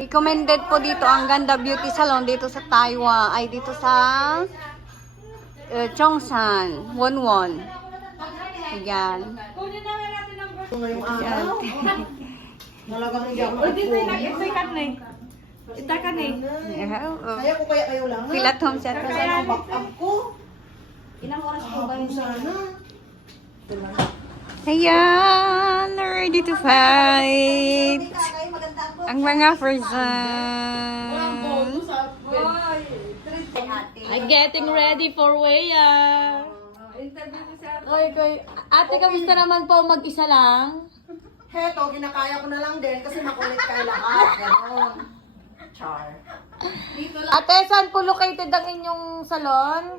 Recommended po dito ang Ganda Beauty Salon dito sa Taiwan. Ay, dito sa Chongsan, Wonwon. Ayan. Ngayong araw. Malagang hindi ako nag-phone. Itakan eh. Kaya ko kaya kayo lang. Pilat home chat. Kasi ako back-up ko. Ilang oras po ba yun? Sana. Ayan, ready to fight. Ang mga person. I'm getting ready for Weya. Oy, ate, kamusta naman po mag-isa lang? Heto, kinakaya ko na lang din kasi makulit kayo lahat. Ganon. Char. Ate, saan po located ang inyong salon?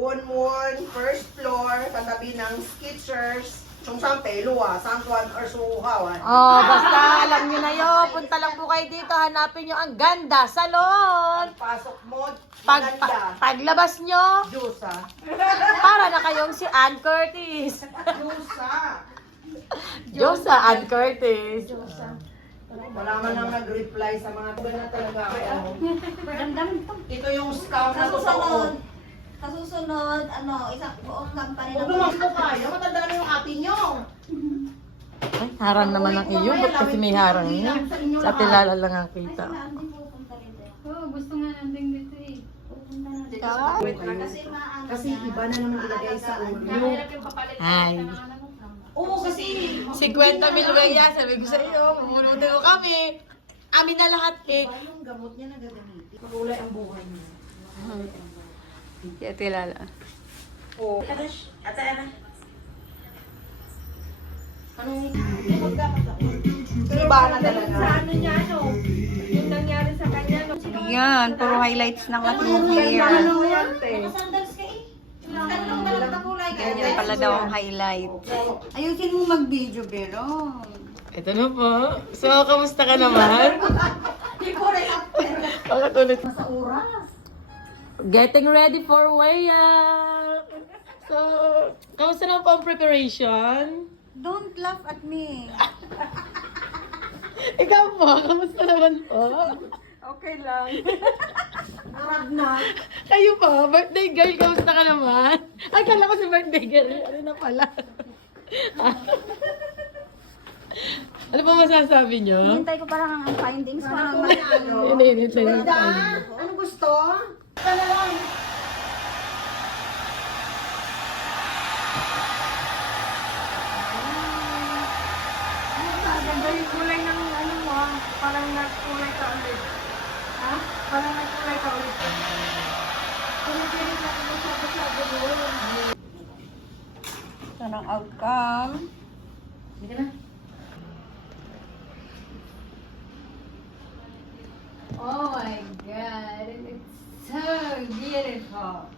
Wonwon, first floor, katabi ng Skechers. Chongsan Pelua, Santuan or Suhukawan. Oh, basta alam nyo na yun. Punta lang po kayo dito. Hanapin nyo ang Ganda Salon. Pasok mo, maganda. Paglabas nyo, Jusa. para na kayong si Ann Curtis. Jusa. Diyosa, Ann Curtis. Wala man lang nag-reply sa mga na talaga ako. Ito yung scam na totoo. Kasusunod, isang buong company Huwag naman ko kaya, matanda na yung ate nyo. Ay, harang naman ang iyo. Ba't kasi may harang niya? Sa Atilala lang ang kita. Gusto nga nandun dito eh. Kasi iba na naman ilagay sa ulo. Hi. Oo, kasi 50 mil Weya. Sabi ko sa iyo, mamulutin ko kami. Amin na lahat eh. yung gamot niya na gagamitin. Pagulay ang buhay niya. Si Ate Lala. Oo. Ate, ano? Anong iba na talaga? Yung nangyari sa kanya, Ayan, puro highlights ng ating hair. sandals ka eh. Tatlong dalang na kulay ka. Ganyan pala daw ang highlight. Ayusin mo mag-video, pero. Ito na po. So, kamusta ka naman? Bakit ulit? Sa oras. Getting ready for Weya. So, kamusta naman po ang preparation? Don't laugh at me. Ikaw po, kamusta naman po? Okay lang. Arab na. Kayo po, birthday girl, kamusta ka naman? Akala ko si birthday girl, ano na pala? Ano pa masasabi nyo? Hintay ko parang ang findings ko. Ininit lang yung time. Ano gusto? Ito na lang. Ganda yung kulay ng ano mo, parang nagkulay ka ulit. Ha? Parang nagkulay ka ulit. Ito ang outcome. Hindi na. Oh my God, it's so beautiful.